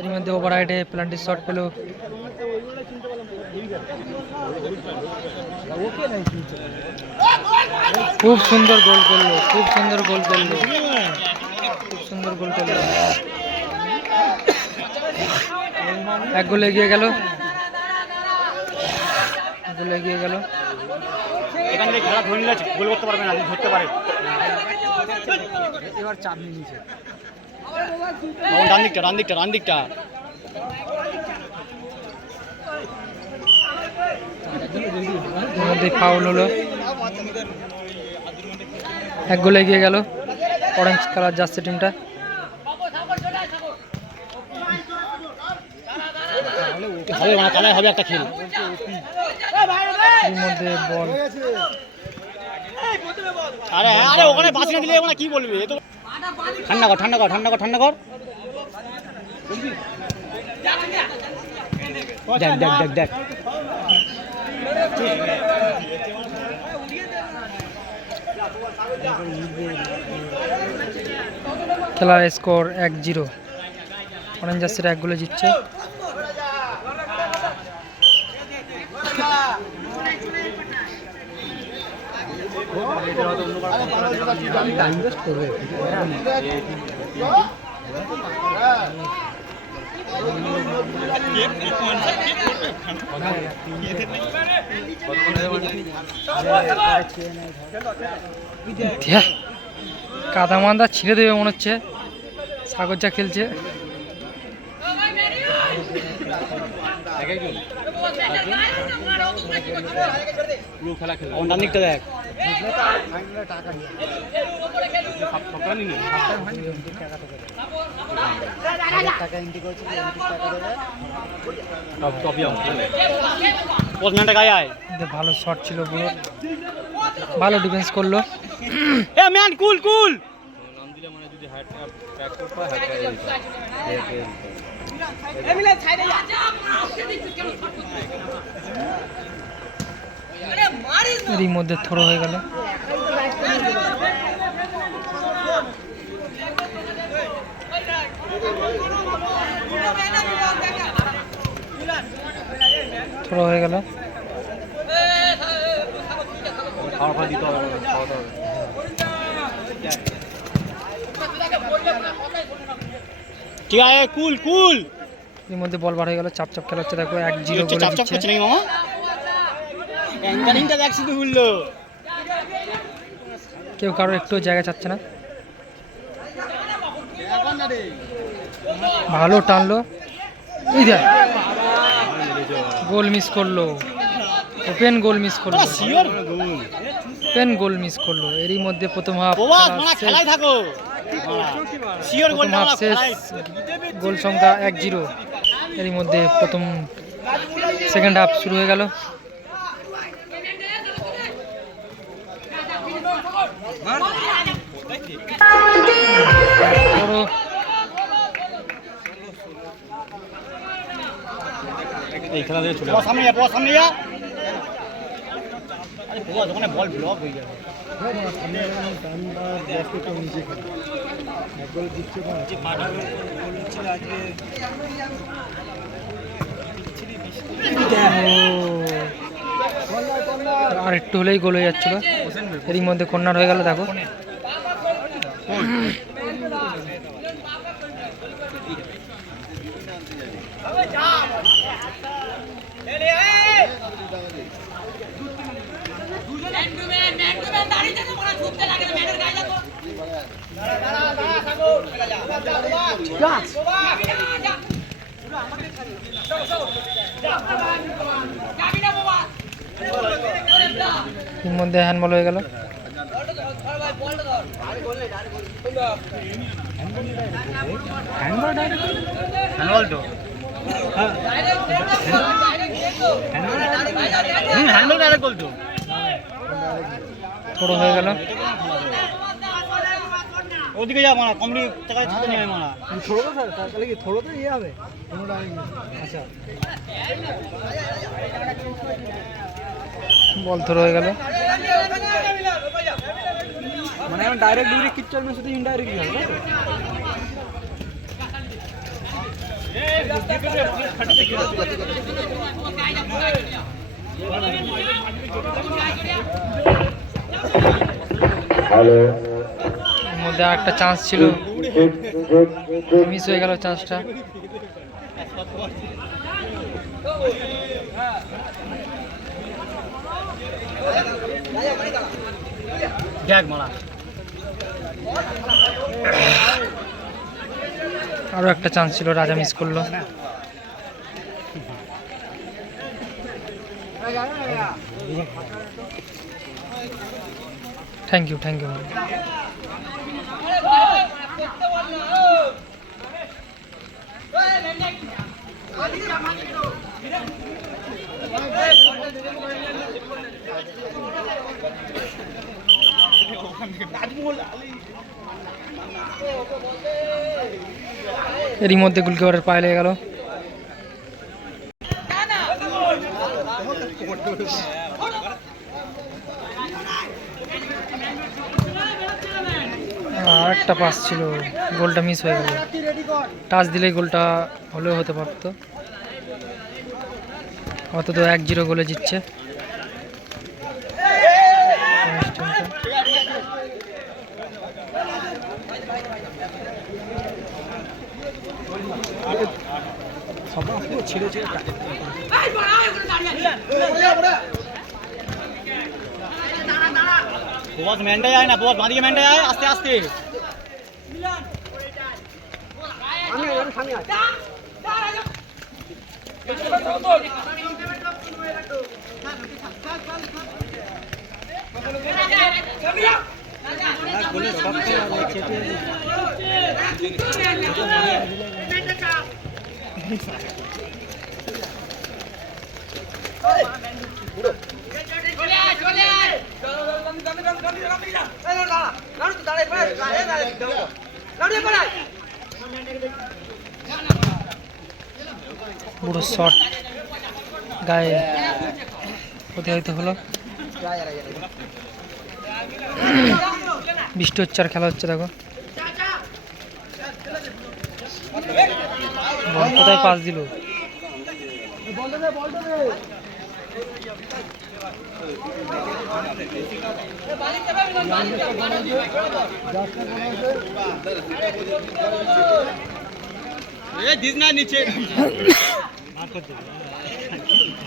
এর মধ্যে ওভার রাইটে প্লান্টি শট পেল। খুব সুন্দর গোল করলো, খুব সুন্দর গোল করলো, খুব সুন্দর গোল করলো। এক গোল এগিয়ে গেল, গোল এগিয়ে গেল। এখান থেকে খেলা ধরে নিলে গোল করতে পারবে না, ধরতে পারে। এবার চাপ নিয়ে নিয়েছে ডান দিকটা, ডান দিকটা, ডান দিকটা। ফাউল হলো, এক গোল এগিয়ে গেল অরেঞ্জ কালার জার্সি টিমটা। হবে একটা খেল। এর মধ্যে বল, আরে আরে ওখানে বাসি না দিলে ওখানে কি বলবে? ঠান্ডা কর, ঠান্ডা কর, ঠান্ডা কর, ঠান্ডা কর। দেখ দেখ দেখ দেখ, খেলার স্কোর 1-0। অরেঞ্জ জার্সিরা এক গোলে জিতছে। কাদা মান্দা ছিঁড়ে দেবে মনে হচ্ছে, সাগরজা খেলছে। ডান দিকটা দেখ। ভালো শট ছিল পুরো, ভালো ডিফেন্স করলো। ম্যান কুল কুল। এরই মধ্যে থ্রো হয়ে গেল। থ্রো হয়ে গেল। ঠিক আছে, কুল কুল। এর মধ্যে বল বার হয়ে গেল, চাপ চাপ খেলা হচ্ছে। দেখো 1-0 গোলে জিতছে। কেউ কারোর একটু জায়গা চাচ্ছে না। ভালো টানলো, এই দেখ গোল মিস করলো, ওপেন গোল মিস করলো, ওপেন গোল মিস করলো। এরই মধ্যে প্রথম হাফ শেষ, গোল সংখ্যা 1-0। এরই মধ্যে প্রথম সেকেন্ড হাফ শুরু হয়ে গেল। এই খেলা দিয়ে চলে সামনে যা, সামনে যা। আরে বাবা, ওখানে বল ব্লক হয়ে যাবে। আর একটু হলেই গোল হয়ে যাচ্ছিল, এরই মধ্যে কর্নার হয়ে গেল। দেখো এর মধ্যে হ্যান্ডবল হয়ে গেল। থ্রো হয়ে গেল। ওদিকে যা মারা, কমরি টাকায় ছাড়তে নিয়ে মারা। থ্রোটা স্যার, তাহলে কি থ্রোটা ইয়ে হবে? আচ্ছা, বল থ্রো হয়ে গেল। মানে এখন ডাইরেক্ট ডিউটি কিচ্ছু চলবে, শুধু ইনডাইরেক্টলি হবে। এর মধ্যে একটা চান্স ছিল, মিস হয়ে গেল চান্সটা। আরো একটা চান্স ছিল, রাজা মিস করলো। Thank you, thank you. এরই মধ্যে গোলকিপারের পায়ে লেগে গেল। আর একটা পাস ছিল, গোলটা মিস হয়ে গেল। টাচ দিলেই গোলটা হলেও হতে পারত। অন্তত 1-0 গোলে জিতছে। বস মেনটাই আয় না, বস বাঁদিকে মেনটাই আয়, আস্তে আস্তে। পুরো শট গায়ে প্রতিহত হলো। বৃষ্টি হচ্ছে আর খেলা হচ্ছে। দেখো কোথায় পাস দিল।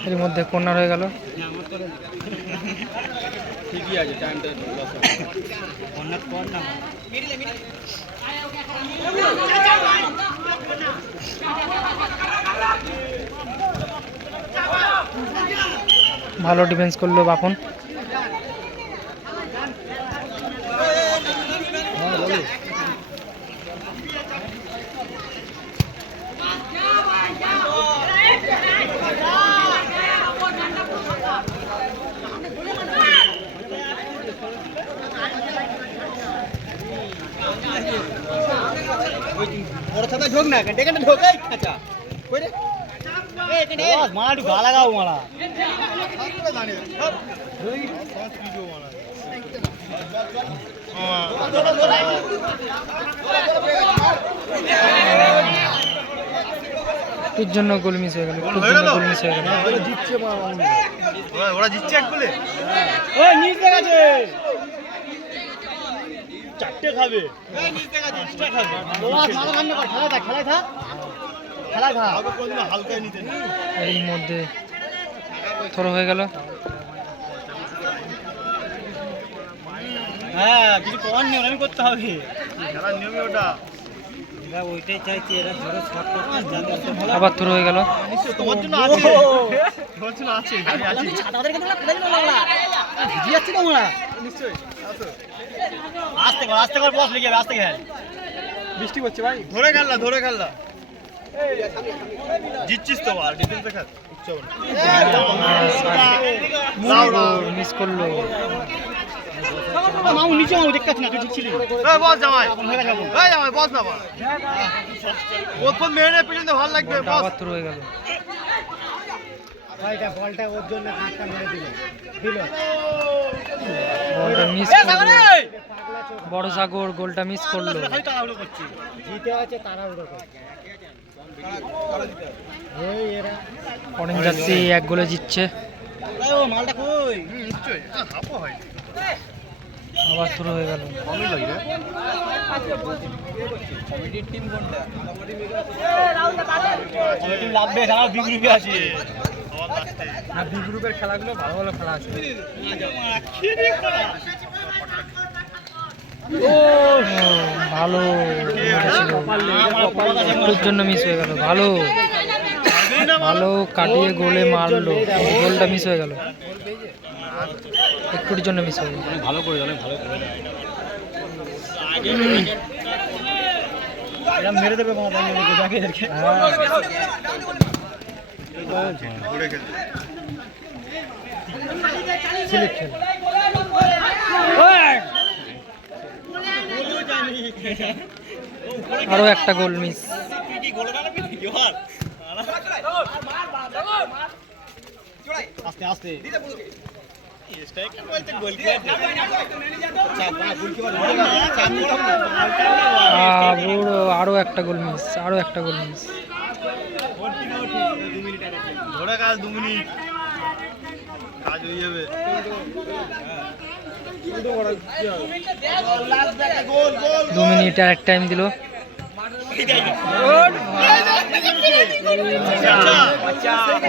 এর মধ্যে কর্নার হয়ে গেল। ঠিকই আছে, টাইমটা কর্নার কর না। ভালো ডিফেন্স করলো বাপন। বড় ছাতা ঢোক না, কেটে ঢোক। এই আচ্ছা কই রে, এই কেটে বস মালা একটু গা লাগাও মালা। তোর জন্য গোল মিস হয়ে গেল, তোর জন্য গোল মিস হয়ে গেল। ওরা জিতছে এক গোলে। ওই নিচ দেখাছে, চারটে খাবে। এই নিচ দেখাছে, চারটে খাবে। বস মালা কান্না কর, খেলা থাক, খেলা থাক, খেলা থাক। আগে কোনদিন হালকাই নিতে না। এর মধ্যে থ্রো হয়ে গেল। হ্যাঁ কিছু করার নেই, আমি করতে হবে, খেলার নিয়মই ওটা। এরা ওইটাই চাইছে, এরা ধরো শট করতে। আবার থ্রো হয়ে গেল। নিশ্চয় তোমার জন্য আছে, তোমার জন্য আছে। আমি ছাতাদের কেন কোথায় গেল লাগলা, ভিজি যাচ্ছে তোমরা। নিশ্চয় আসো, আস্তে কর বস, লেগে যাবে, আস্তে খেল। বৃষ্টি পড়ছে ভাই, ধরে খেললা, ধরে খেললা। জিতছিস তো, আর ডিফেন্সে খেল। মিস করলো। মামু নিচে, মামু দেখতে পাচ্ছি না, তুই ঠিক ছিলি। বস জামাই, এই জামাই বস না, বস ওপর মেরে পেছনে ভালো লাগবে। বস আবার থ্রো হয়ে গেল। বলটা ওর জন্য কাটটা মেরে দিল দিল বলটা মিস করলো বড় সাগর, গোলটা মিস করলো। জিতে আছে তাড়াহুড়ো করছে এই এরা অরেঞ্জ জার্সি 1 গোলে জিতছে। ও মালটা কই নিশ্চয়ই হাপো হয় আবার শুরু হয়ে গেল। কমিটির টিম কোনটা? কমিটি লাভবে যারা বি গ্রুপে আছে। না, বি গ্রুপের খেলাগুলো ভালো ভালো খেলা আছে। ও ভালো একটুর জন্য মিস হয়ে গেল। ভালো ভালো কাটিয়ে গোলে মারলো, গোলটা মিস হয়ে গেল, একটুর জন্য মিস হয়ে গেল। ভালো করে অনেক ভালো করে এরা মেরে দেবে মাথা মেরে দেবে দেখে দেখে সিলেকশন আরো একটা গোল মিস। আস্তে আস্তে আরো একটা গোল মিস, আরো একটা গোল মিস। ধরে কাজ 2 মিনিট কাজ হয়ে যাবে। 2 মিনিট আর এক টাইম দিল।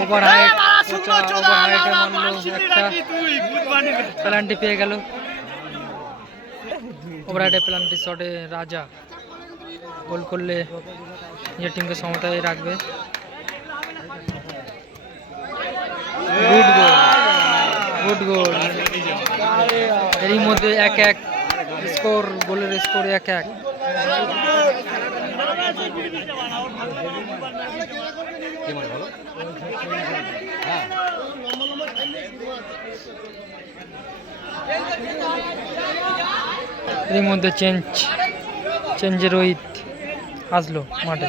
ওভার হাইট মারলো একটা, পেনাল্টি পেয়ে গেল। ওভার হাইটে পেনাল্টি শটে রাজা গোল করলে নিজের টিমকে সমতায় রাখবে। গুড গোল, গুড গোল। এরই মধ্যে 1-1 স্কোর, গোলের স্কোর 1-1। এর মধ্যে চেঞ্জে রোহিত আসলো মাঠে।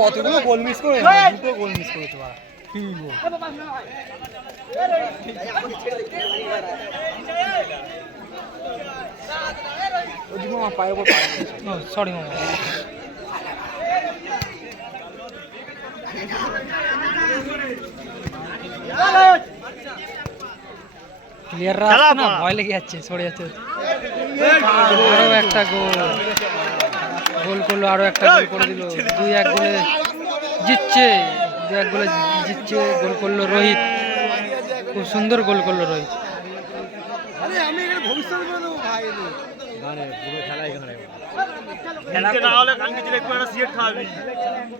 কতগুলো গোল মিস করে, 2টো গোল মিস করেছে। সরি মামা। প্লেয়াররা আসছে না, ভয় লেগে যাচ্ছে, সরে যাচ্ছে। আরো একটা গোল, গোল করলো, আরো একটা গোল করে দিল। 2-1 গোলে জিতছে, 2-1 গোলে জিতছে। গোল করলো রোহিত, খুব সুন্দর গোল করলো রোহিত।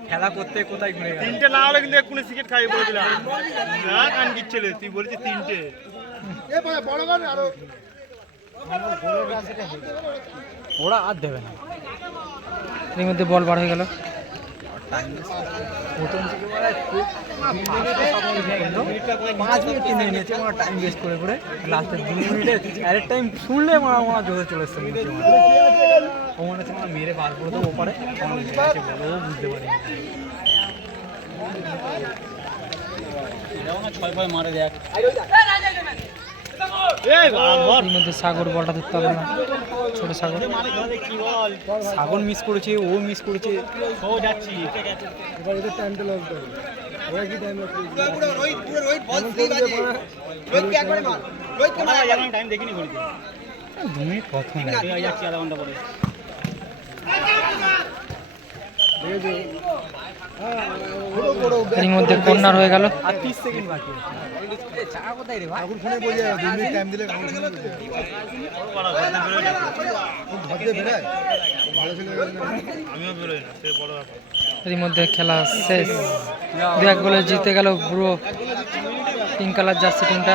খেলা করতে কোথায় ঘুরে গেল? 3টে না হলে কিন্তু এক্ষুনি সিগারেট খাইয়ে বলে দিলাম। না কান গিচ্ছিলে, তুই বলেছিস 3টে। ওরা আর দেবে না। এর মধ্যে বল বার হয়ে গেল। প্রথম থেকে 5 মিনিট কিনে নিয়েছে, আমার টাইম ওয়েস্ট করে করে লাস্টের 2 মিনিটে আরেক টাইম শুনলে আমার জোরে চলে এসছে। ও মনে হচ্ছে আমার মেরে বার করে দেবো ওপারে, বলো বুঝতে পারি। 6 মারে দেখ। এর মধ্যে সাগর বলটা ধরতে পারবে না, ছোট সাগর। সাগর মিস করেছে, ও মিস করেছে। যাচ্ছি এবার এদের টাইমটা লস করে। ওরা কি টাইম লস করে? রোহিত বল দিই বাজে। রোহিত কে একবারে মার। রোহিত কে মার। আমি টাইম দেখিনি ঘড়িতে। 2 মিনিট কত না, যাচ্ছি আধা ঘন্টা পরে। এর মধ্যে কর্নার হয়ে গেল। আর 30 সেকেন্ড বাকি আছে। চাকা কোথায় রে ভাই? এখন ফোনে বলে 2 মিনিট টাইম দিলে কাউন্ট শুনে বলে। ঘরে বেরায় ভালো ছিল। আমিও বেরোই না, সে বড় ব্যাপার। এর মধ্যে খেলা শেষ। 2-1 গোলে জিতে গেল পুরো পিঙ্ক কালার জার্সি টিমটা।